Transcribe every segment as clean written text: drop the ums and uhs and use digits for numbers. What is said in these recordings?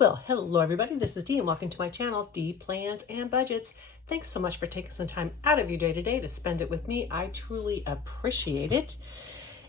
Well, hello everybody, this is Dee and welcome to my channel, Dee Plans and Budgets. Thanks so much for taking some time out of your day today to spend it with me. I truly appreciate it.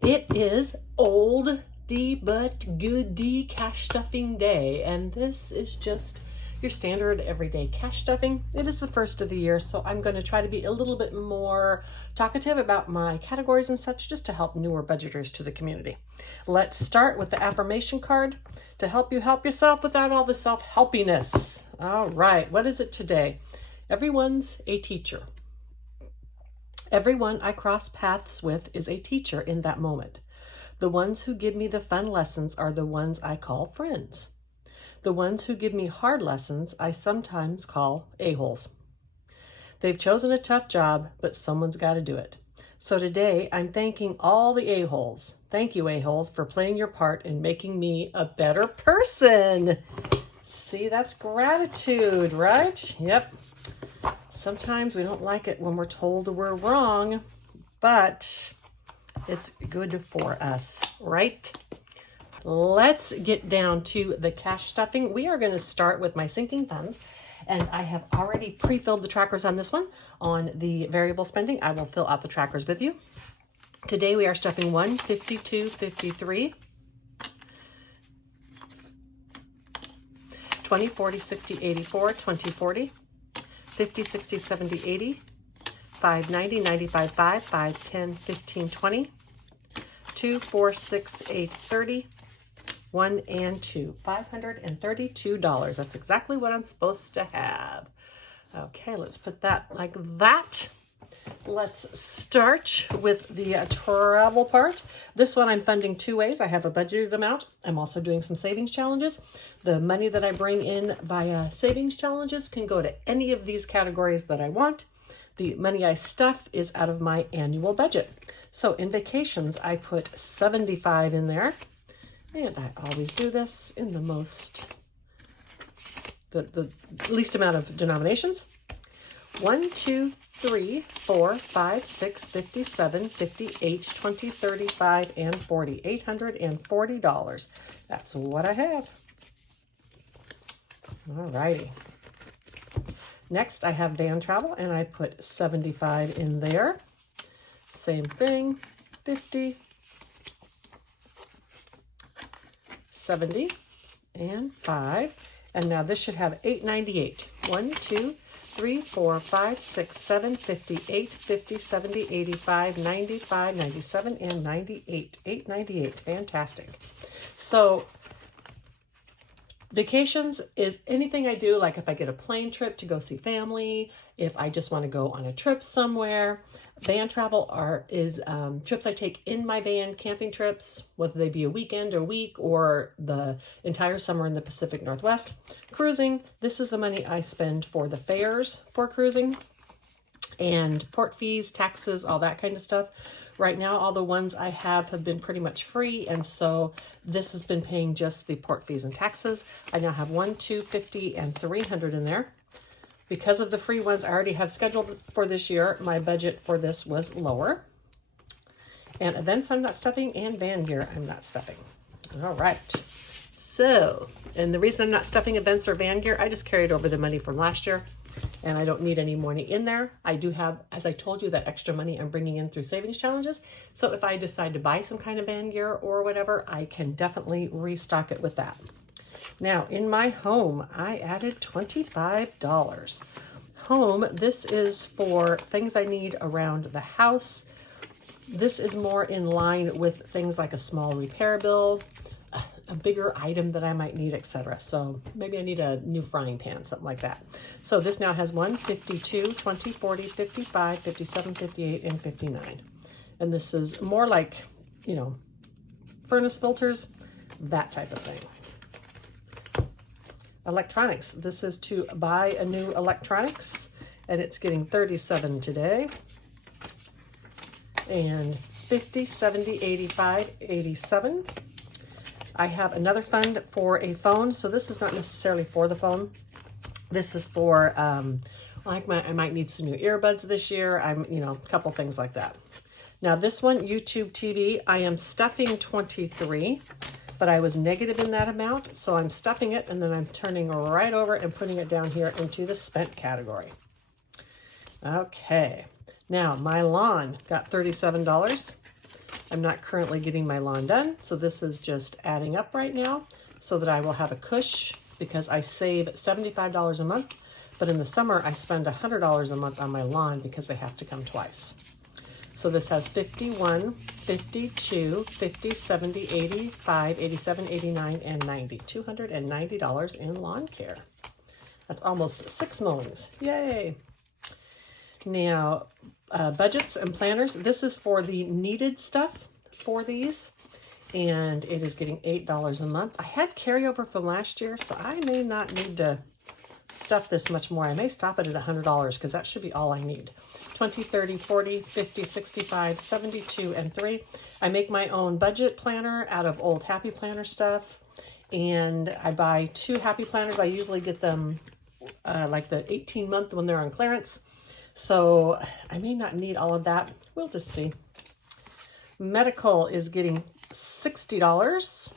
It is old Dee but good Dee cash stuffing day, and this is just your standard everyday cash stuffing. It is the first of the year, so I'm going to try to be a little bit more talkative about my categories and such, just to help newer budgeters to the community. Let's start with the affirmation card to help you help yourself without all the self-helpiness. All right, what is it today? Everyone's a teacher. Everyone I cross paths with is a teacher in that moment. The ones who give me the fun lessons are the ones I call friends. The ones who give me hard lessons I sometimes call a-holes. They've chosen a tough job, but someone's got to do it. So today I'm thanking all the a-holes. Thank you, a-holes, for playing your part in making me a better person. See, that's gratitude, right? Yep. Sometimes we don't like it when we're told we're wrong, but it's good for us, right? Let's get down to the cash stuffing. We are going to start with my sinking funds, and I have already pre-filled the trackers on this one. On the variable spending, I will fill out the trackers with you. Today we are stuffing 1, 52, 53, 20, 40, 60, 84, 20, 40, 50, 60, 70, 80, 5, 90, 95, 5, 5, 10, 15, 20, 2, 4, 6, 8, 30, 1 and 2, $532. That's exactly what I'm supposed to have. Okay, let's put that like that. Let's start with the travel part. This one I'm funding two ways. I have a budgeted amount. I'm also doing some savings challenges. The money that I bring in via savings challenges can go to any of these categories that I want. The money I stuff is out of my annual budget. So in vacations, I put 75 in there. And I always do this in the least amount of denominations. 1, 2, 3, 4, 5, 6, 57, 58, 20, 35, and 40. $840. That's what I have. All righty. Next, I have van travel, and I put 75 in there. Same thing, 50, 70, and 5. And now this should have 898. 1, 2, 3, 4, 5, 6, 7, 58, 50, 70, 85, 95, 97, and 98. 898. Fantastic. So vacations is anything I do, like if I get a plane trip to go see family, if I just want to go on a trip somewhere. Van travel is trips I take in my van, camping trips, whether they be a weekend or week or the entire summer in the Pacific Northwest. Cruising, this is the money I spend for the fares for cruising and port fees, taxes, all that kind of stuff. Right now, all the ones I have been pretty much free, and so this has been paying just the port fees and taxes. I now have 1, 2, 50, and 300 in there. Because of the free ones I already have scheduled for this year, my budget for this was lower. And events I'm not stuffing, and van gear I'm not stuffing. All right. So, and the reason I'm not stuffing events or van gear, I just carried over the money from last year, and I don't need any money in there. I do have, as I told you, that extra money I'm bringing in through savings challenges. So if I decide to buy some kind of van gear or whatever, I can definitely restock it with that. Now, in my home, I added $25. Home, this is for things I need around the house. This is more in line with things like a small repair bill, a bigger item that I might need, etc. So maybe I need a new frying pan, something like that. So this now has 1, 52, 20, 40, 55, 57, 58, and 59. And this is more like, you know, furnace filters, that type of thing. Electronics. This is to buy a new electronics, and it's getting 37 today. And 50, 70, 85, 87. I have another fund for a phone. So this is not necessarily for the phone. This is for, I might need some new earbuds this year. A couple things like that. Now this one, YouTube TV, I am stuffing 23. but I was negative in that amount, so I'm stuffing it, and then I'm turning right over and putting it down here into the spent category. Okay, now my lawn got $37. I'm not currently getting my lawn done, so this is just adding up right now so that I will have a cush, because I save $75 a month, but in the summer I spend $100 a month on my lawn because they have to come twice. So this has 51, 52, 50, 70, 85, 87, 89, and 90. $290 in lawn care. That's almost 6 mowings. Yay! Now, budgets and planners. This is for the needed stuff for these, and it is getting $8 a month. I had carryover from last year, so I may not need to stuff this much more. I may stop it at $100 because that should be all I need. 20, 30, 40, 50, 65, 72, and 3. I make my own budget planner out of old Happy Planner stuff, and I buy 2 Happy Planners. I usually get them like the 18-month when they're on clearance, so I may not need all of that. We'll just see. Medical is getting $60.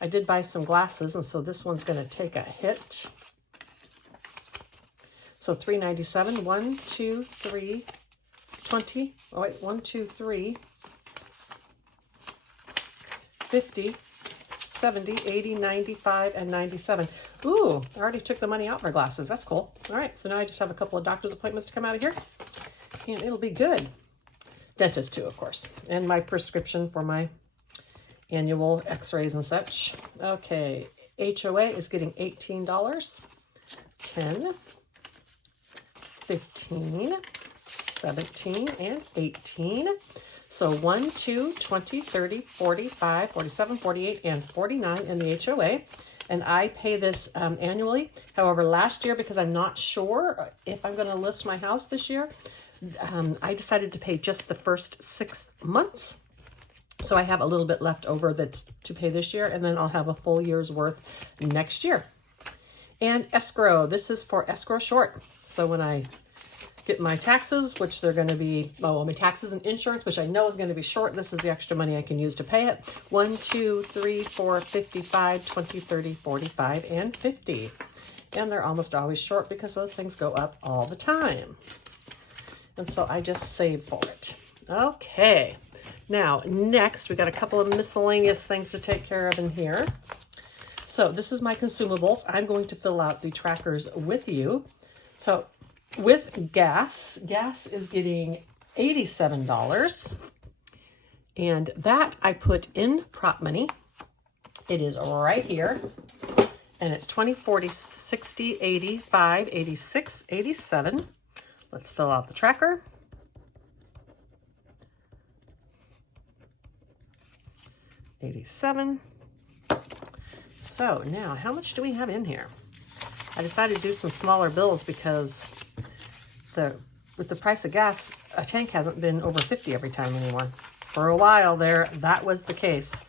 I did buy some glasses, and so this one's going to take a hit. So $397, 1, 2, 3, 20, oh wait, 1, 2, 3, 50, 70, 80, 95, and 97. Ooh, I already took the money out for glasses. That's cool. All right, so now I just have a couple of doctor's appointments to come out of here, and it'll be good. Dentist too, of course, and my prescription for my annual x-rays and such. Okay, HOA is getting $18, 10, 15, 17, and 18. So 1, 2, 20, 30, 45, 47, 48, and 49 in the HOA. And I pay this annually. However, last year, because I'm not sure if I'm going to list my house this year, I decided to pay just the first 6 months. So I have a little bit left over that's to pay this year, and then I'll have a full year's worth next year. And escrow, this is for escrow short. So when I get my taxes, which they're going to be, well, my taxes and insurance, which I know is going to be short, this is the extra money I can use to pay it. 1, 2, 3, 4, 55, 20, 30, 45, and 50. And they're almost always short because those things go up all the time. And so I just save for it. Okay. Now, next, we got a couple of miscellaneous things to take care of in here. So this is my consumables. I'm going to fill out the trackers with you. So with gas is getting $87. And that I put in prop money. It is right here. And it's 20, 40, 60, 85, 86, 87. Let's fill out the tracker. $87. So now, how much do we have in here? I decided to do some smaller bills because with the price of gas, a tank hasn't been over 50 every time anymore. For a while there, that was the case.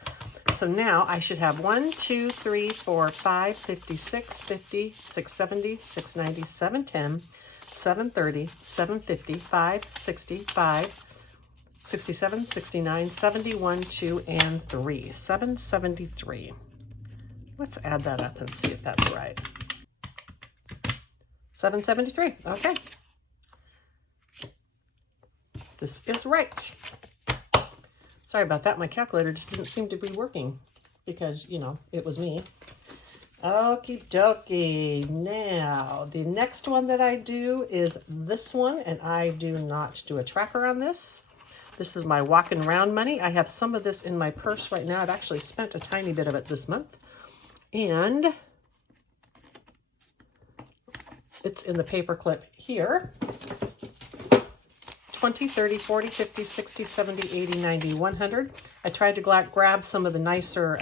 So now I should have 1, 2, 3, 4, 5, 56, 50, 670, 690, 710, 730, 750, 560, 5, 67, 69, 71, 2, and 3. 773. Let's add that up and see if that's right. 773. Okay. This is right. Sorry about that. My calculator just didn't seem to be working because, you know, it was me. Okie dokie. Now, the next one that I do is this one, and I do not do a tracker on this. This is my walking around money. I have some of this in my purse right now. I've actually spent a tiny bit of it this month. And it's in the paper clip here. 20, 30, 40, 50, 60, 70, 80, 90, 100. I tried to grab some of the nicer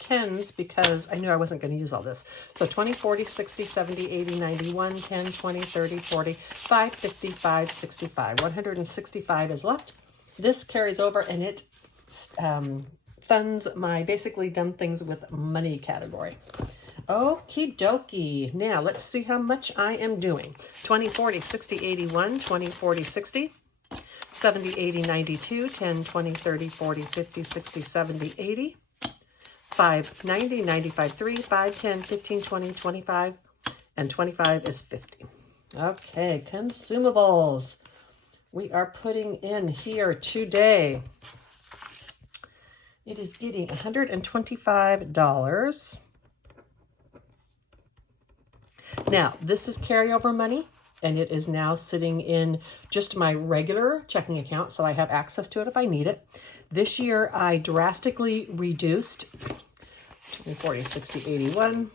10s because I knew I wasn't going to use all this. So 20, 40, 60, 70, 80, 90, 1, 10, 20, 30, 40, 5, 50, 5, 65. 165 is left. This carries over and it funds my basically done things with money category. Okie dokie. Now let's see how much I am doing. 20, 40, 60, 81, 20, 40, 60, 70, 80, 92, 10, 20, 30, 40, 50, 60, 70, 80, $5.90, $95.3, $5, $10, $15, $20, $25, and $25 is $50. Okay, consumables. We are putting in here today. It is getting $125. Now, this is carryover money, and it is now sitting in just my regular checking account, so I have access to it if I need it. This year, I drastically reduced 20, 40, 60, 81,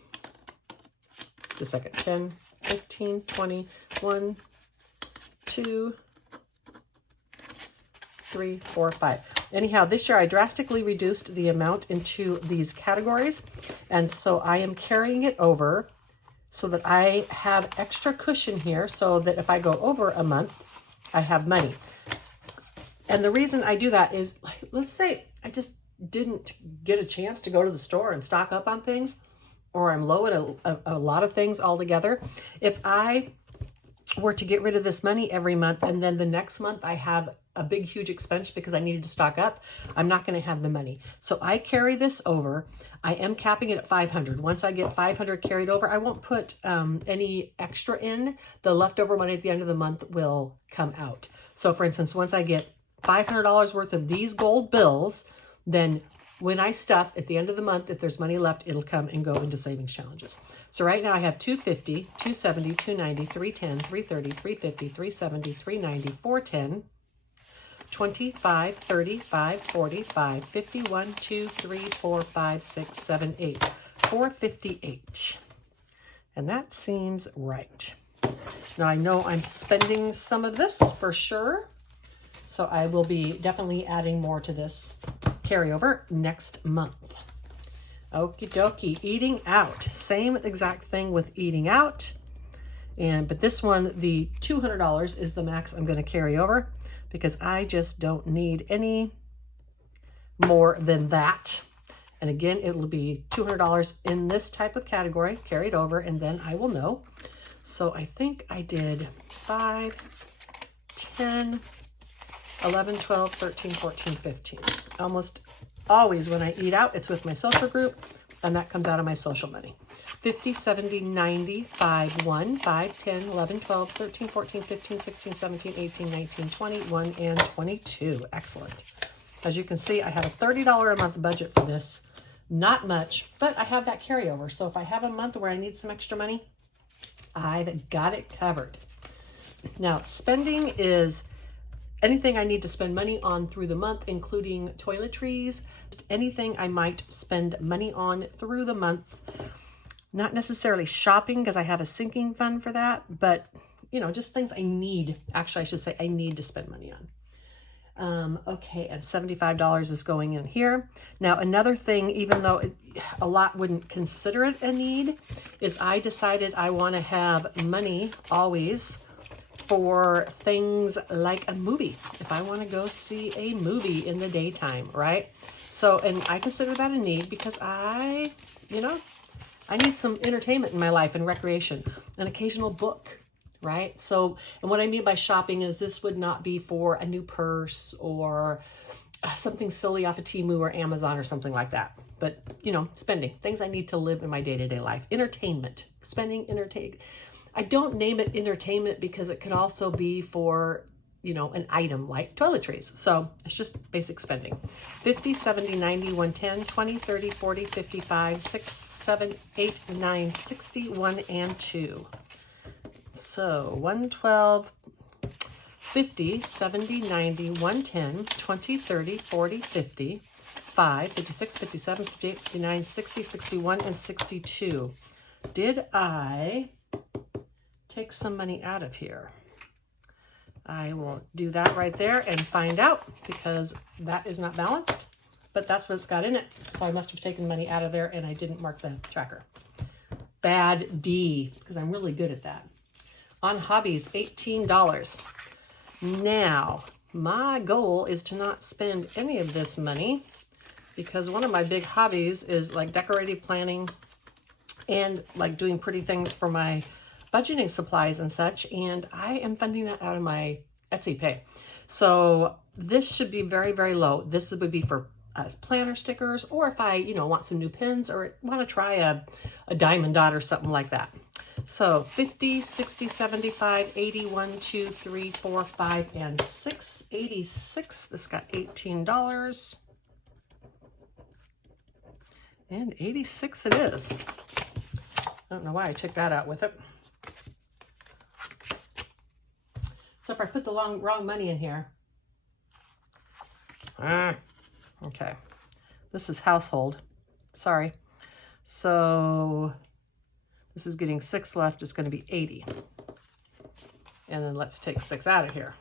the second 10, 15, 20, 1, 2, 3, 4, 5. Anyhow, this year I drastically reduced the amount into these categories, and so I am carrying it over so that I have extra cushion here so that if I go over a month, I have money. And the reason I do that is, let's say I just didn't get a chance to go to the store and stock up on things, or I'm low at a lot of things altogether. If I were to get rid of this money every month and then the next month I have a big, huge expense because I needed to stock up, I'm not going to have the money. So I carry this over. I am capping it at 500. Once I get 500 carried over, I won't put any extra in. The leftover money at the end of the month will come out. So for instance, once I get $500 worth of these gold bills, then when I stuff at the end of the month, if there's money left, it'll come and go into savings challenges. So right now I have 250, 270, 290, 310, 330, 350, 370, 390, 410, 25, 35, 45, 51, 2, 3, 4, 5, 6, 7, 8, 458. And that seems right. Now I know I'm spending some of this for sure. So I will be definitely adding more to this carryover next month. Okie dokie, eating out. Same exact thing with eating out. But this one, the $200 is the max I'm going to carry over because I just don't need any more than that. And again, it will be $200 in this type of category carried over, and then I will know. So I think I did 5, 10, 11, 12, 13, 14, 15. Almost always when I eat out, it's with my social group, and that comes out of my social money. 50, 70, 90, 5, 1, 5, 10, 11, 12, 13, 14, 15, 16, 17, 18, 19, 20, 1, and 22. Excellent. As you can see, I have a $30 a month budget for this. Not much, but I have that carryover. So if I have a month where I need some extra money, I've got it covered. Now, spending is anything I need to spend money on through the month, including toiletries, anything I might spend money on through the month. Not necessarily shopping because I have a sinking fund for that, but you know, just things I need. Actually, I should say I need to spend money on. Okay, and $75 is going in here. Now, another thing, even though a lot wouldn't consider it a need, is I decided I want to have money always for things like a movie. If I want to go see a movie in the daytime, right? So, and I consider that a need because I need some entertainment in my life and recreation, an occasional book, right? So, and what I mean by shopping is this would not be for a new purse or something silly off of Temu or Amazon or something like that. But, you know, spending, things I need to live in my day-to-day life. Entertainment, spending, I don't name it entertainment because it could also be for, you know, an item like toiletries. So it's just basic spending. 50, 70, 90, 110, 20, 30, 40, 55, 6, 7, 8, 9, 60, 1, and 2. So 112, 50, 70, 90, 110, 20, 30, 40, 50, 5, 56, 57, 58, 59, 60, 61, and 62. Did I take some money out of here? I will do that right there and find out because that is not balanced, but that's what's got in it. So I must have taken money out of there and I didn't mark the tracker. Bad D, because I'm really good at that. On hobbies, $18. Now, my goal is to not spend any of this money because one of my big hobbies is like decorative planning and like doing pretty things for my budgeting supplies and such, and I am funding that out of my Etsy pay. So this should be very, very low. This would be for planner stickers, or if I, want some new pins or want to try a diamond dot or something like that. So 50, 60, 75, 80, 1, 2, 3, 4, 5, and 6. 86. This got $18. And 86 it is. I don't know why I took that out with it. So if I put the wrong money in here. Okay. This is household. Sorry. So this is getting 6 left. It's going to be 80. And then let's take 6 out of here.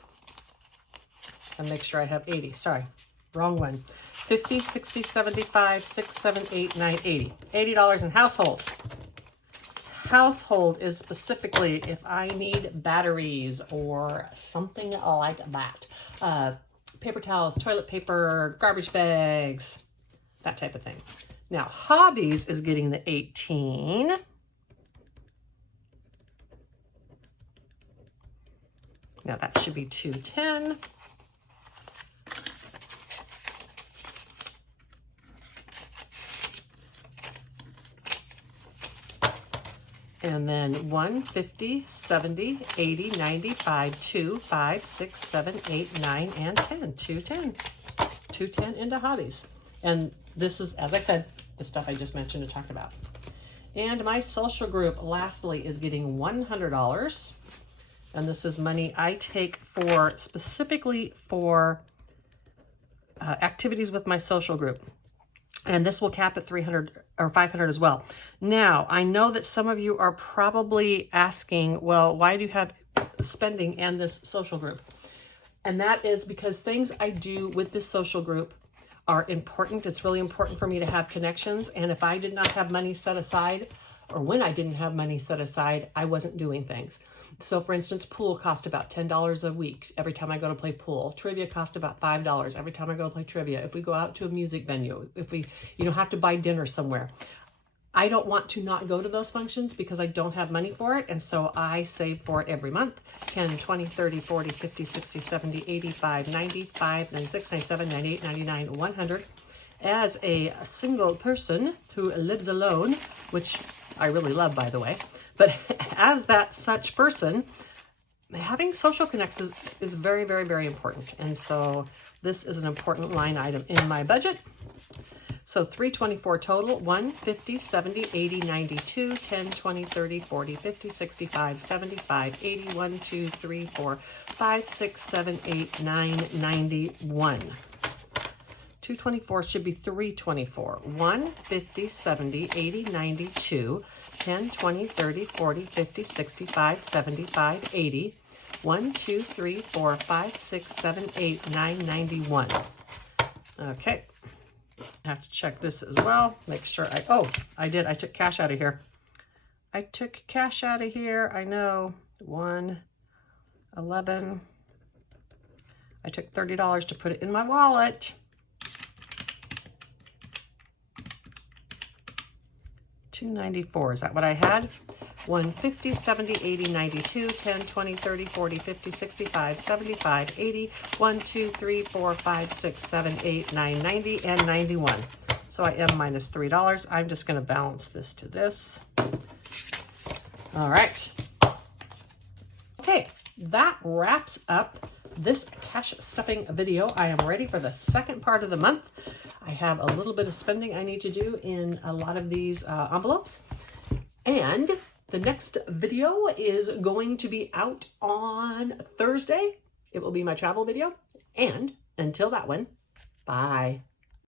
And make sure I have 80. Sorry. Wrong one. 50, 60, 75, 6, 7, 8, 9, 80. $80 in household. Household is specifically if I need batteries or something like that. Paper towels, toilet paper, garbage bags, that type of thing. Now, hobbies is getting the 18. Now, that should be 210. And then 1, 50, 70, 80, 95, 2, 5, 6, 7, 8, 9, and 10. 210. 210 into hobbies. And this is, as I said, the stuff I just mentioned and talked about. And my social group, lastly, is getting $100. And this is money I take for, specifically for activities with my social group. And this will cap at 300 or 500 as well. Now, I know that some of you are probably asking, well, why do you have spending and this social group? And that is because things I do with this social group are important. It's really important for me to have connections. And if I did not have money set aside, or when I didn't have money set aside, I wasn't doing things. So for instance, pool cost about $10 a week every time I go to play pool. Trivia cost about $5 every time I go to play trivia. If we go out to a music venue, if we, have to buy dinner somewhere, I don't want to not go to those functions because I don't have money for it. And so I save for it every month. 10, 20, 30, 40, 50, 60, 70, 85, 95, 96, 97, 98, 99, 100. As a single person who lives alone, which I really love, by the way, but as that such person, having social connections is very, very, very important. And so this is an important line item in my budget. So 324 total, 1, 50, 70, 80, 92, 10, 20, 30, 40, 50, 65, 75, 80, 1, 2, 3, 4, 5, 6, 7, 8, 9, 91. 224 should be 324. 1, 50, 70, 80, 92, 10, 20, 30, 40, 50, 65, 75, 80. 1, 2, 3, 4, 5, 6, 7, 8, 9, 91. Okay. I have to check this as well. Make sure I did. I took cash out of here. I took cash out of here. I know. 1, 11. I took $30 to put it in my wallet. $294, is that what I had? 1, 50, 70, 80, 92, 10, 20, 30, 40, 50, 65, 75, 80, 1, 2, 3, 4, 5, 6, 7, 8, 9, 90, and 91. So I am minus $3. I'm just going to balance this to this. All right. Okay, that wraps up this cash stuffing video. I am ready for the second part of the month. I have a little bit of spending I need to do in a lot of these envelopes. And the next video is going to be out on Thursday. It will be my travel video. And until that one, bye.